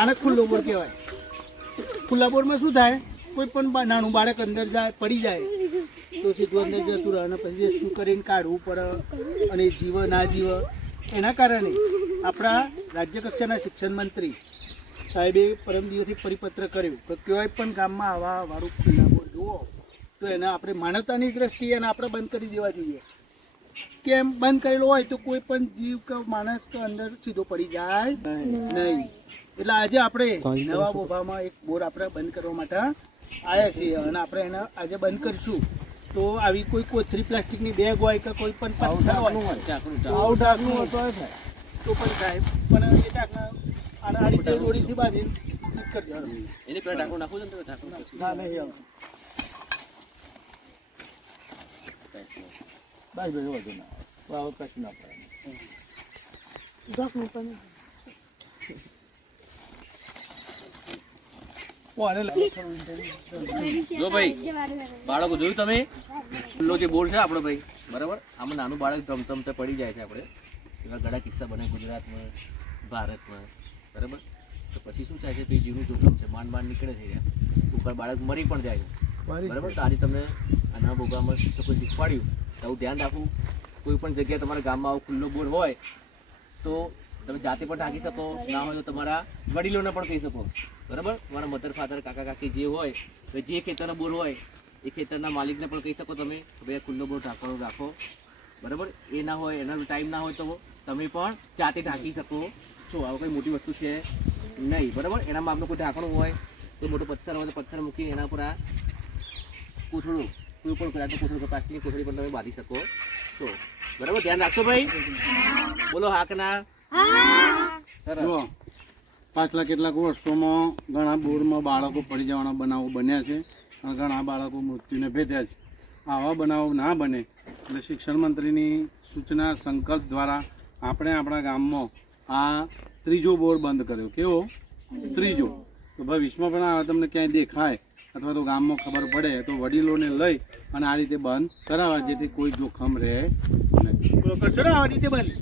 આને ખુલ્લો બોર કહેવાય. ખુલ્લા બોરમાં શું થાય, કોઈ પણ નાનું બાળક અંદર જાય પડી જાય તો સીધું અંદર જતું રહે અને પછી રેસ્ક્યુ કરીને કાઢવું પડે અને જીવ ના જીવ. એના કારણે આપણા રાજ્ય કક્ષાના શિક્ષણ મંત્રી સાહેબે પરમ દિવસથી પરિપત્ર કર્યું કે ક્યાંય પણ ગામમાં આવા વાળું ખુલ્લા બોર જુઓ તો એને આપણે માનવતાની દ્રષ્ટિએ એને આપણે બંધ કરી દેવા જોઈએ. કેમ બંધ કરેલો હોય તો કોઈ પણ જીવ કે માણસ કે અંદર સીધો પડી જાય નહીં. એટલે આજે આપણે નવા બોભામાં એક બોર આપણે બંધ કરવા માટે આવ્યા છીએ અને આપણે એને આજે બંધ કરીશું. તો આવી કોઈ કોથળી પ્લાસ્ટિકની બેગ હોય કે કોઈ પણ પથ્થર હોય આવું ઢાંકણું હોય તો પણ થાય, પણ એ ઢાંકણા આને આ રીતે દોરીથી બાંધીને ફિટ કરી દેવાનું. એને પેલા ઢાંકણું નાખવું છે ને તમે ઢાંકણું ના નહીં આવે બસ બધું વધુ ના આવે કશું ના પડે. જો ભાઈ બાળકો જોયું તમે ખુલ્લો જે બોર્ડ છે આપણો ભાઈ બરાબર, આમાં નાનું બાળક ધમધમતે પડી જાય છે. આપણે એવા ઘણા કિસ્સા બને ગુજરાતમાં ભારતમાં બરાબર. તો પછી શું થાય છે, તો જીવનું જોખમ છે, માંડ નીકળે છે યાર, ઉપર બાળક મરી પણ જાય છે બરાબર. તો આજે તમને આ નવા બોગામાં શિક્ષકોએ શીખવાડ્યું તો આવું ધ્યાન રાખવું. કોઈ પણ જગ્યાએ તમારા ગામમાં આવો ખુલ્લો બોર હોય તો તમે જાતે પણ ઢાંકી શકો, ના હોય તો તમારા વડીલોને પણ કહી શકો બરાબર. તમારા મધર ફાધર કાકા કાકી જે હોય તો જે ખેતરનો બોર હોય એ ખેતરના માલિકને પણ કહી શકો તમે કે ભાઈ ખુલ્લો બોર ઢાંકવાનો રાખો બરાબર. એ ના હોય, એનો ટાઈમ ના હોય તો તમે પણ જાતે ઢાંકી શકો છો. આવું કંઈ મોટી વસ્તુ છે નહીં બરાબર. એનામાં આપણું કોઈ ઢાંકણું હોય તો મોટો પથ્થર હોય તો પથ્થર મૂકી એના પર આ કોથળું કોઈ પણ કદાચ કોથળું પ્લાસ્ટિકની કોથળી પણ તમે બાંધી શકો છો બરાબર. ધ્યાન રાખશો ભાઈ, બોલો હા કે ના? જુઓ પાછલા કેટલાક વર્ષોમાં ઘણા બોરમાં બાળકો પડી જવાના બનાવો બન્યા છે અને ઘણા બાળકો મૃત્યુને ભેટ્યા છે. આવા બનાવો ના બને એટલે શિક્ષણ મંત્રીની સૂચના સંકલ્પ દ્વારા આપણે આપણા ગામમાં આ ત્રીજો બોર બંધ કર્યો. કેવો ત્રીજો? તો ભવિષ્યમાં પણ આ તમને ક્યાંય દેખાય અથવા તો ગામમાં ખબર પડે તો વડીલોને લઈ અને આ રીતે બંધ કરાવવા, જેથી કોઈ જોખમ રહે નહીં. કરશો ને આ રીતે બંધ?